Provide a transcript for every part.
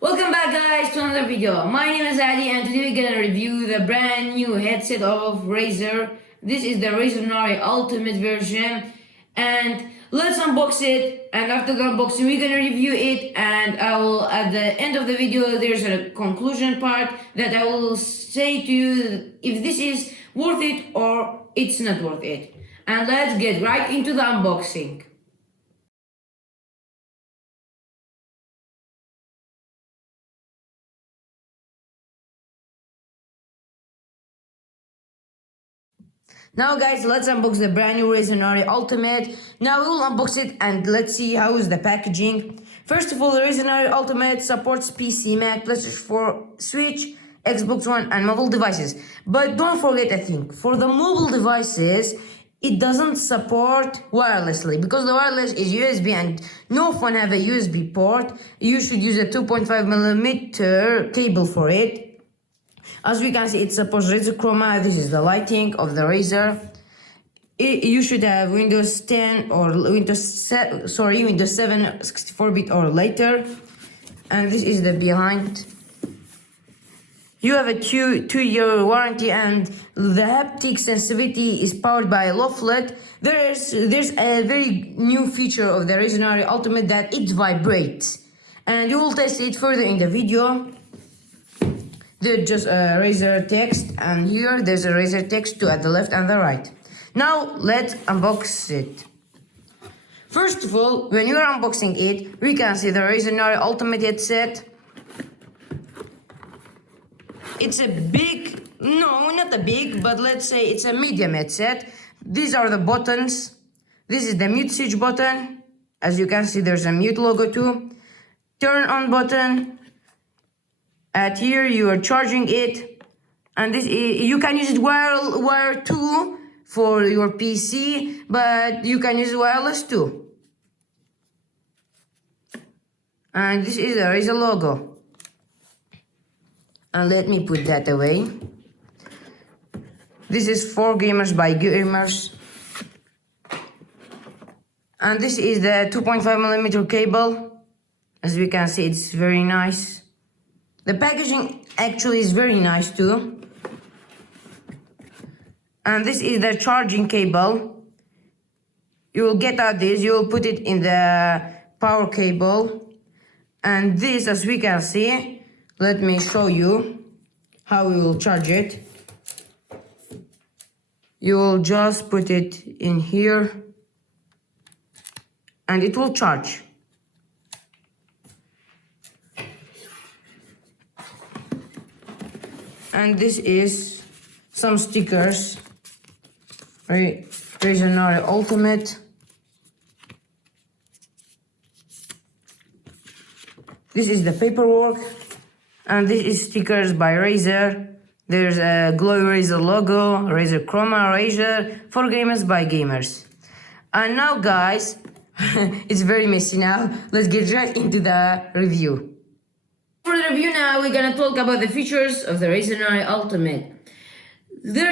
Welcome back guys to another video. My name is Ali and today we're gonna review the brand new headset of Razer. This is the Razer Nari Ultimate version and let's unbox it, and after the unboxing we're gonna review it, and I will at the end of the video there's a conclusion part that I will say to you if this is worth it or it's not worth it. And let's get right into the unboxing. Now guys, let's unbox the brand new Razer Nari Ultimate. Now we will unbox it and let's see how is the packaging. First of all, the Razer Nari Ultimate supports PC, Mac, PlayStation 4, Switch, Xbox One and mobile devices. But don't forget a thing, for the mobile devices, it doesn't support wirelessly because the wireless is USB and no phone have a USB port. You should use a 2.5mm cable for it. As we can see, it supports Razer Chroma. This is the lighting of the Razer. You should have Windows 10 or Windows 7 64-bit or later. And this is the behind. You have a two-year warranty, and the haptic sensitivity is powered by Loflet. There's a very new feature of the Razer Nari Ultimate that it vibrates, and you will test it further in the video. There's just a Razer text, and here there's a Razer text too at the left and the right. Now let's unbox it. First of all, when you are unboxing it, we can see the Razer Nari Ultimate headset. It's a big, no, not a big, but let's say it's a medium headset. These are the buttons. This is the mute switch button. As you can see, there's a mute logo too. Turn on button. At here you are charging it, and this you can use it wire too for your PC, but you can use wireless too. And this is the Razer logo. And let me put that away. This is for gamers by gamers. And this is the 2.5mm cable. As we can see, it's very nice. The packaging actually is very nice too. And this is the charging cable. You will get out this, you will put it in the power cable. And this, as we can see, let me show you how we will charge it. You will just put it in here and it will charge. And this is some stickers. Razer Nari Ultimate. This is the paperwork. And this is stickers by Razer. There's a Glow Razer logo, Razer Chroma, Razer for gamers by gamers. And now guys, it's very messy now. Let's get right into the review. For the review now, we're gonna talk about the features of the Razer Nari Ultimate. There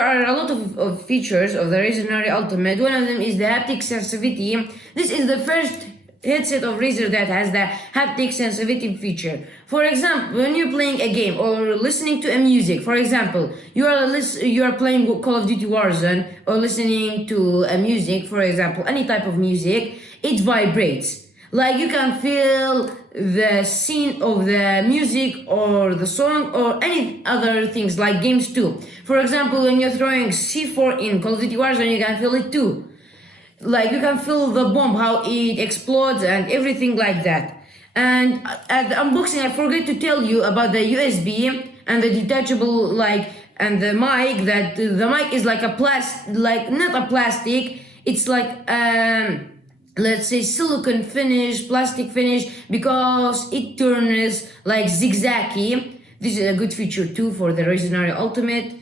are a lot of features of the Razer Nari Ultimate. One of them is the haptic sensitivity. This is the first headset of Razer that has the haptic sensitivity feature. For example, when you're playing a game or listening to a music, for example, you are playing Call of Duty Warzone or listening to a music, for example, any type of music, it vibrates. Like you can feel the scene of the music or the song or any other things like games too. For example, when you're throwing C4 in Call of Duty Warzone, you can feel it too. Like you can feel the bomb, how it explodes and everything like that. And at the unboxing, I forgot to tell you about the USB and the detachable and the mic. That the mic is like not a plastic. It's like let's say silicone finish, plastic finish, because it turns like zigzaggy. This is a good feature too for the Razer Nari Ultimate.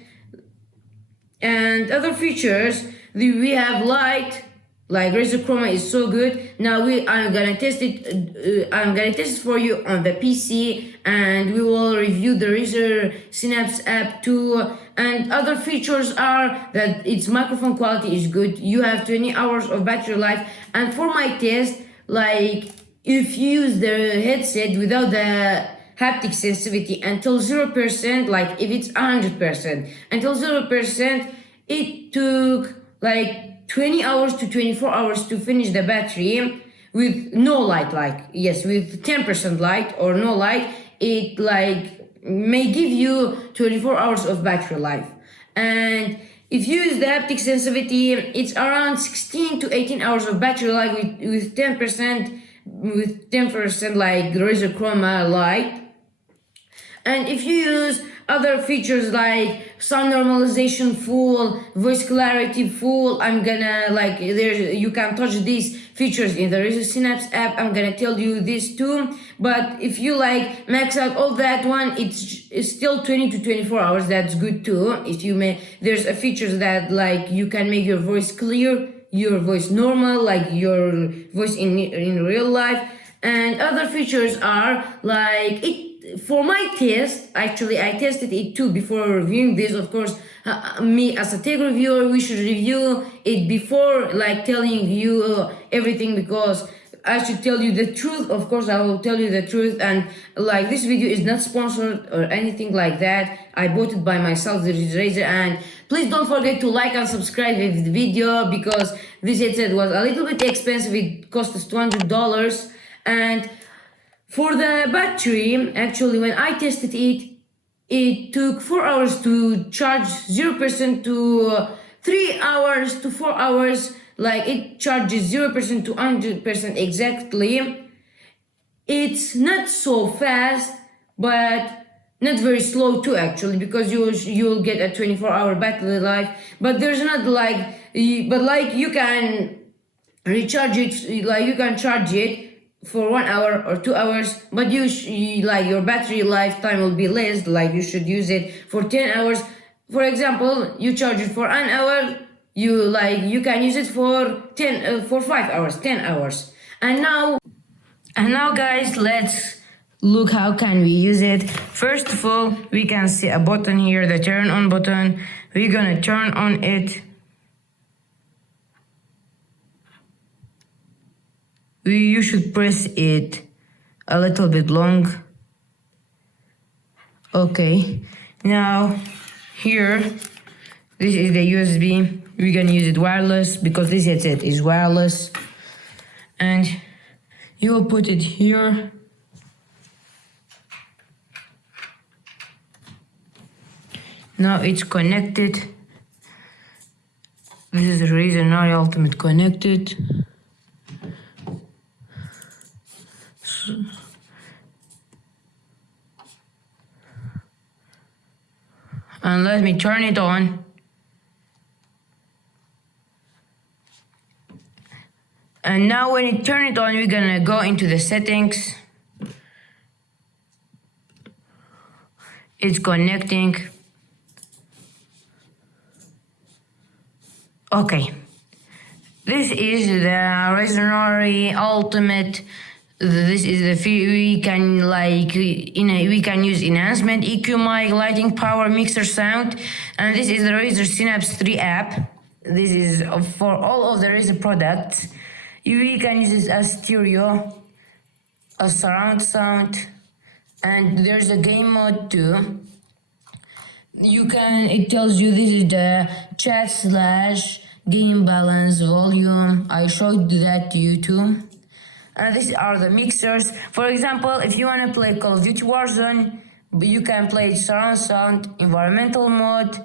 And other features, we have light. Like Razer Chroma is so good. Now I'm gonna test it for you on the PC, and we will review the Razer Synapse app too. And other features are that its microphone quality is good. You have 20 hours of battery life. And for my test, like if you use the headset without the haptic sensitivity until 0%, like if it's 100%, until 0%, it took like 20 hours to 24 hours to finish the battery with no light, like, yes, with 10% light or no light, it like may give you 24 hours of battery life. And if you use the haptic sensitivity, it's around 16 to 18 hours of battery life with 10% like Razer Chroma light. And if you use other features like sound normalization full, voice clarity full, I'm gonna like you can touch these features in the Razer Synapse app. I'm gonna tell you this too. But if you like max out all that one, it's still 20 to 24 hours. That's good too. If you may, there's a features that like you can make your voice clear, your voice normal, like your voice in real life. And other features are like it. For my test, actually I tested it too before reviewing this. Of course, me as a tech reviewer, we should review it before like telling you everything, because I should tell you the truth. Of course, I will tell you the truth, and like this video is not sponsored or anything like that. I bought it by myself, the Razer, and please don't forget to like and subscribe with the video, because this headset was a little bit expensive. It cost us $200, and for the battery, actually, when I tested it, it took 4 hours to charge 0% to 3 hours to 4 hours. Like it charges 0% to 100% exactly. It's not so fast, but not very slow too, actually, because you'll get a 24-hour battery life. But there's not like, but like you can recharge it, like you can charge it for 1 hour or 2 hours, but you like your battery lifetime will be less. Like you should use it for 10 hours. For example, you charge it for an hour, you can use it for 5 hours, 10 hours. And now guys, let's look how can we use it. First of all, we can see a button here, the turn on button. We're gonna turn on it. You should press it a little bit long. Okay, now here, this is the USB. We're gonna use it wireless because this headset is wireless. And you will put it here. Now it's connected. This is the Razer Nari Ultimate connected. And let me turn it on. And now when you turn it on, we're gonna go into the settings. It's connecting. Okay. This is the Razer Nari Ultimate. This is the we can we can use enhancement, EQ, mic, lighting, power, mixer, sound, and this is the Razer Synapse 3 app. This is for all of the Razer products. We can use this as stereo, a surround sound, and there's a game mode too. It tells you this is the chat / game balance volume. I showed that to you too. And these are the mixers. For example, if you want to play Call of Duty Warzone, you can play surround sound, environmental mode,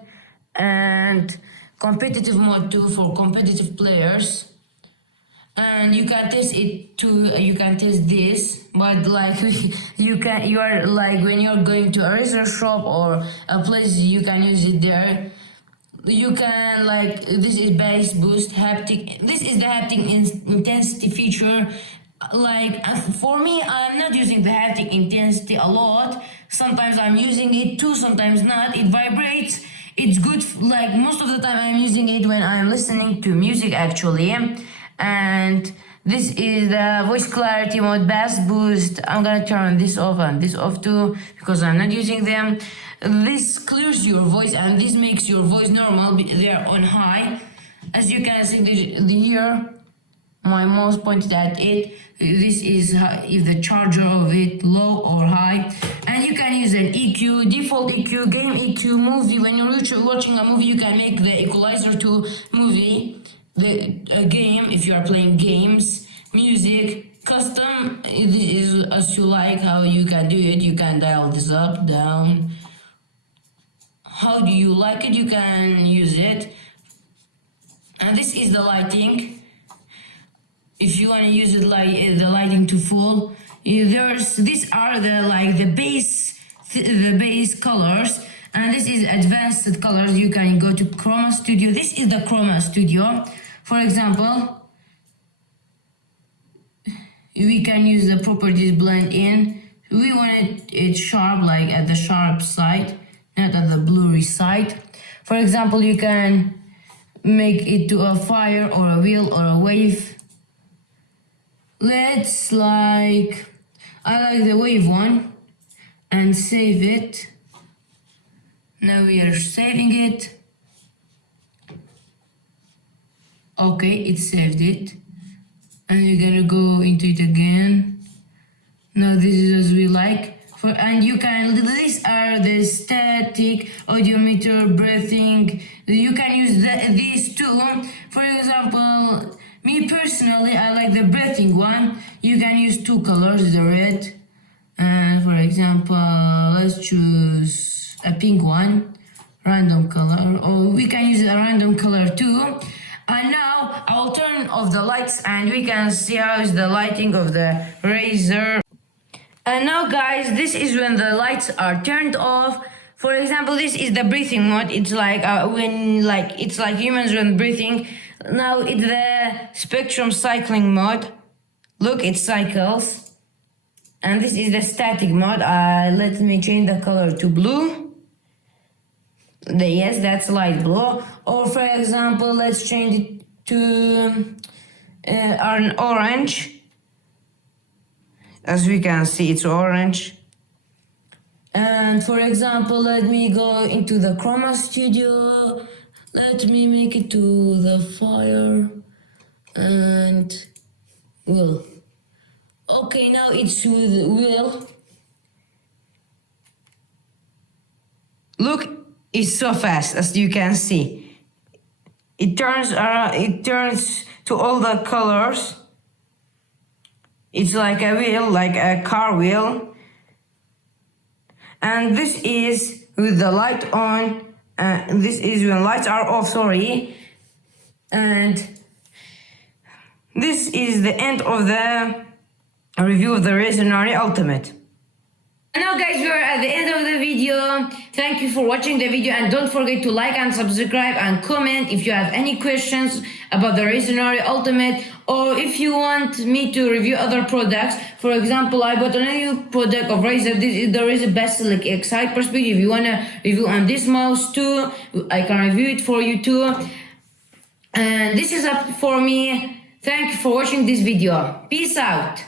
and competitive mode too for competitive players. And you can test it too. You can test this, but like you are like when you're going to a Razer shop or a place, you can use it there. You can this is bass boost haptic. This is the haptic intensity feature. For me, I'm not using the haptic intensity a lot. Sometimes I'm using it too, sometimes not. It vibrates. It's good. Most of the time I'm using it when I'm listening to music actually. And this is the voice clarity mode, bass boost. I'm gonna turn this off and this off too because I'm not using them. This clears your voice and this makes your voice normal. They are on high. As you can see here, my mouse pointed at it. This is if the charger of it low or high, and you can use an EQ, default EQ, game EQ, movie. When you're watching a movie, you can make the equalizer to movie, the game if you are playing games, music, custom. This is as you like how you can do it. You can dial this up, down. How do you like it? You can use it. And this is the lighting. If you want to use it like the lighting to full, these are the base colors, and this is advanced colors. You can go to Chroma Studio. This is the Chroma Studio. For example, we can use the properties blend in. We want it sharp, like at the sharp side, not at the blurry side. For example, you can make it to a fire or a wheel or a wave. I like the wave one, and save it. Now we are saving it. Okay, it saved it. And you're gonna go into it again. Now this is as we like. And you can, these are the static, audiometer, breathing. You can use these two. For example, me personally, I like the breathing one. You can use two colors, the red. And for example, let's choose a pink one, random color. Or we can use a random color too. And now I'll turn off the lights and we can see how is the lighting of the Razer. And now guys, this is when the lights are turned off. For example, this is the breathing mode. It's like it's like humans when breathing. Now it's the spectrum cycling mode. Look, it cycles. And this is the static mode. Let me change the color to blue. Yes, that's light blue. Or for example, let's change it to an orange. As we can see, it's orange. And for example, let me go into the Chroma Studio. Let me make it to the fire and wheel. Okay, now it's with wheel. Look, it's so fast, as you can see. It turns to all the colors. It's like a wheel, like a car wheel. And this is with the light on. This is when lights are off, sorry. And this is the end of the review of the Razer Nari Ultimate. And now guys, we are at the end of the video. Thank you for watching the video, and don't forget to like and subscribe and comment if you have any questions about the Razer Nari Ultimate, or if you want me to review other products. For example, I bought a new product of Razer. This is the Razer Basilisk X Hyperspeed. If you want to review on this mouse too, I can review it for you too. And this is up for me. Thank you for watching this video. Peace out.